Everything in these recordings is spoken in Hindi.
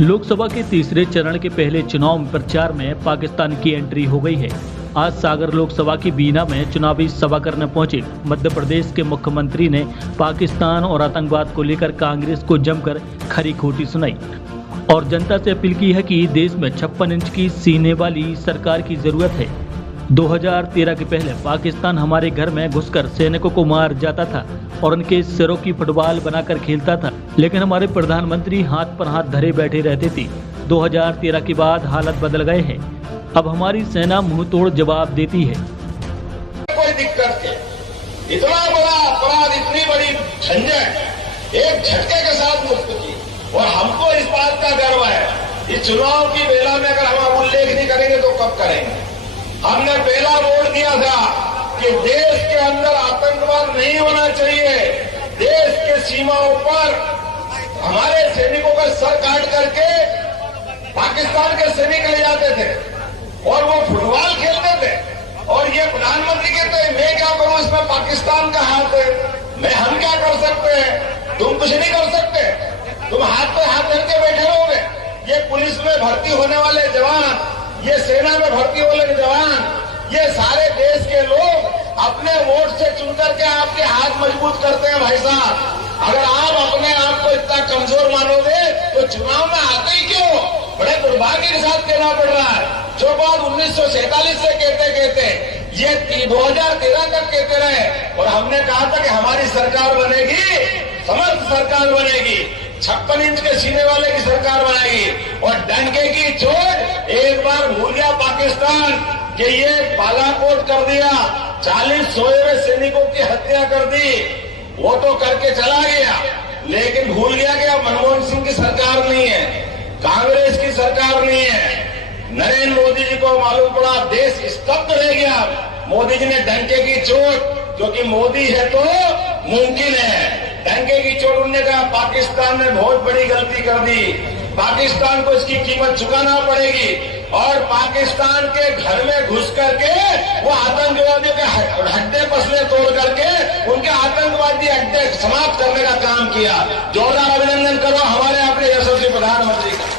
लोकसभा के तीसरे चरण के पहले चुनाव में प्रचार में पाकिस्तान की एंट्री हो गई है। आज सागर लोकसभा की बीना में चुनावी सभा करने पहुंचे मध्य प्रदेश के मुख्यमंत्री ने पाकिस्तान और आतंकवाद को लेकर कांग्रेस को जमकर खरी खोटी सुनाई और जनता से अपील की है कि देश में 56 इंच की सीने वाली सरकार की जरूरत है। 2013 के पहले पाकिस्तान हमारे घर में घुसकर सैनिकों को मार जाता था और उनके सिरों की फुटबॉल बनाकर खेलता था, लेकिन हमारे प्रधानमंत्री हाथ पर हाथ धरे बैठे रहते थे। 2013 के बाद हालत बदल गए हैं। अब हमारी सेना मुंह तोड़ जवाब देती है। कोई दिक्कत नहीं, इतना बड़ा अपराध, इतनी बड़ी झंझट एक झटके के साथ मुक्त की और हमको इस बात का गर्व है। इस चुनाव की बेला में अगर हम उल्लेख नहीं करेंगे तो कब करेंगे? हमने पहला वोट दिया था कि देश के अंदर आतंकवाद नहीं होना चाहिए। देश के सीमाओं पर हमारे सैनिकों का सर काट करके पाकिस्तान के सैनिक ले जाते थे और वो फुटबॉल खेलते थे और ये प्रधानमंत्री कहते हैं मैं क्या करूं, इसमें पाकिस्तान का हाथ है, हम क्या कर सकते हैं? तुम कुछ नहीं कर सकते, तुम हाथ पे हाथ धर के बैठे रहोगे। ये पुलिस में भर्ती होने वाले जवान, ये सेना में भर्ती होने जवान, ये सारे देश के लोग अपने वोट से चुन करके आपके हाथ मजबूत करते हैं। भाई साहब, अगर आप अपने आप को इतना कमजोर मानोगे तो चुनाव में आते ही क्यों? बड़े दुर्भाग्य के साथ कहना पड़ रहा है। जो बात 1947 से कहते ये 2013 तक कहते रहे और हमने कहा था कि हमारी सरकार बनेगी, समर्थ सरकार बनेगी, 56 इंच के सीने वाले की सरकार बनाएगी और डंके की चोट एक बार भूल गया पाकिस्तान कि ये बालाकोट कर दिया, 40 सोए हुए सैनिकों की हत्या कर दी, वो तो करके चला गया, लेकिन भूल गया कि अब मनमोहन सिंह की सरकार नहीं है, कांग्रेस की सरकार नहीं है। नरेंद्र मोदी जी को मालूम पड़ा, देश स्तब्ध रह गया। मोदी जी ने डंके की चोट, क्योंकि मोदी है तो मुमकिन है, डंके की चोट उन्होंने कहा पाकिस्तान ने बहुत बड़ी गलती कर दी, पाकिस्तान को इसकी कीमत चुकाना पड़ेगी और पाकिस्तान के घर में घुस करके वो आतंकवादियों के हड्डे पसले तोड़ करके उनके आतंकवादी अड्डे समाप्त करने का काम किया। जोरदार अभिनंदन करो हमारे अपने यशस्वी प्रधानमंत्री का।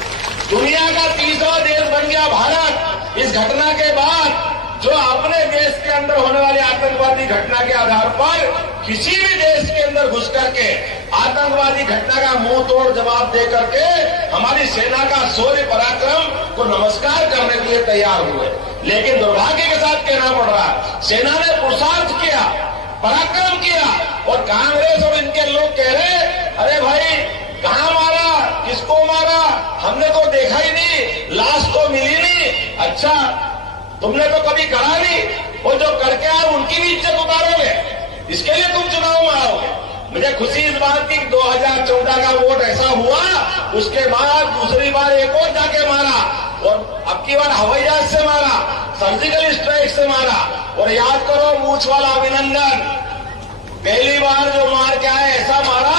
दुनिया का तीसरा देश बन गया भारत इस घटना के बाद, जो अपने देश के अंदर होने वाली आतंकवादी घटना के आधार पर किसी भी देश के अंदर घुस करके आतंकवादी घटना का मुंह तोड़ जवाब दे करके हमारी सेना का शौर्य पराक्रम को नमस्कार करने के लिए तैयार हुए। लेकिन दुर्भाग्य के साथ कहना पड़ रहा है, सेना ने पुरुषार्थ किया, पराक्रम किया और कांग्रेस और इनके लोग कह रहे अरे भाई कहां मारा, किसको मारा, हमने तो देखा ही नहीं, लाश तो मिली नहीं। अच्छा, तुमने तो कभी करा नहीं, और जो करके आए उनकी भी इज्जत उतारोगे, इसके लिए तुम चुनाव में आओगे। मुझे खुशी इस बात की 2014 का वोट ऐसा हुआ, उसके बाद दूसरी बार एक और जाके मारा और अब की बार हवाई जहाज से मारा, सर्जिकल स्ट्राइक से मारा। और याद करो मूछ वाला अभिनंदन, पहली बार जो मार के आए ऐसा मारा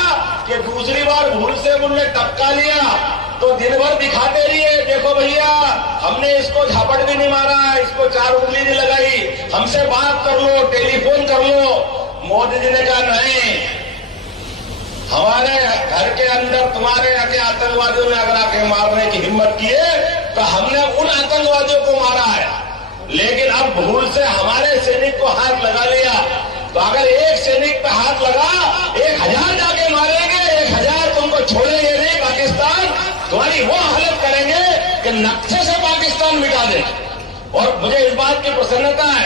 कि दूसरी बार भूल से उन्होंने टपका लिया तो दिन भर दिखाते रहिए, देखो भैया हमने इसको झापट भी नहीं मारा, इसको 4 उंगली नहीं लगाई, हमसे बात कर लो, टेलीफोन कर लो। मोदी जी ने कहा नहीं, हमारे घर के अंदर तुम्हारे आके आतंकवादियों ने अगर आके मारने की हिम्मत की है तो हमने उन आतंकवादियों को मारा है, लेकिन अब भूल से हमारे सैनिक को हाथ लगा लिया तो अगर एक सैनिक पे हाथ लगा 1000 जाके मारेंगे, 1000 तुमको छोड़ेंगे नहीं। पाकिस्तान तुम्हारी वो हालत करेंगे कि नक्शे से पाकिस्तान मिटा दे। और मुझे इस बात की प्रसन्नता है,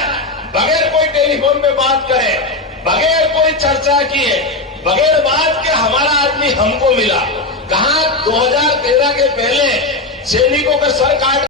बगैर कोई टेलीफोन पे बात करे, बगैर कोई चर्चा किए, बगैर बात के हमारा आदमी हमको मिला। कहा 2013 के पहले सैनिकों के सर काट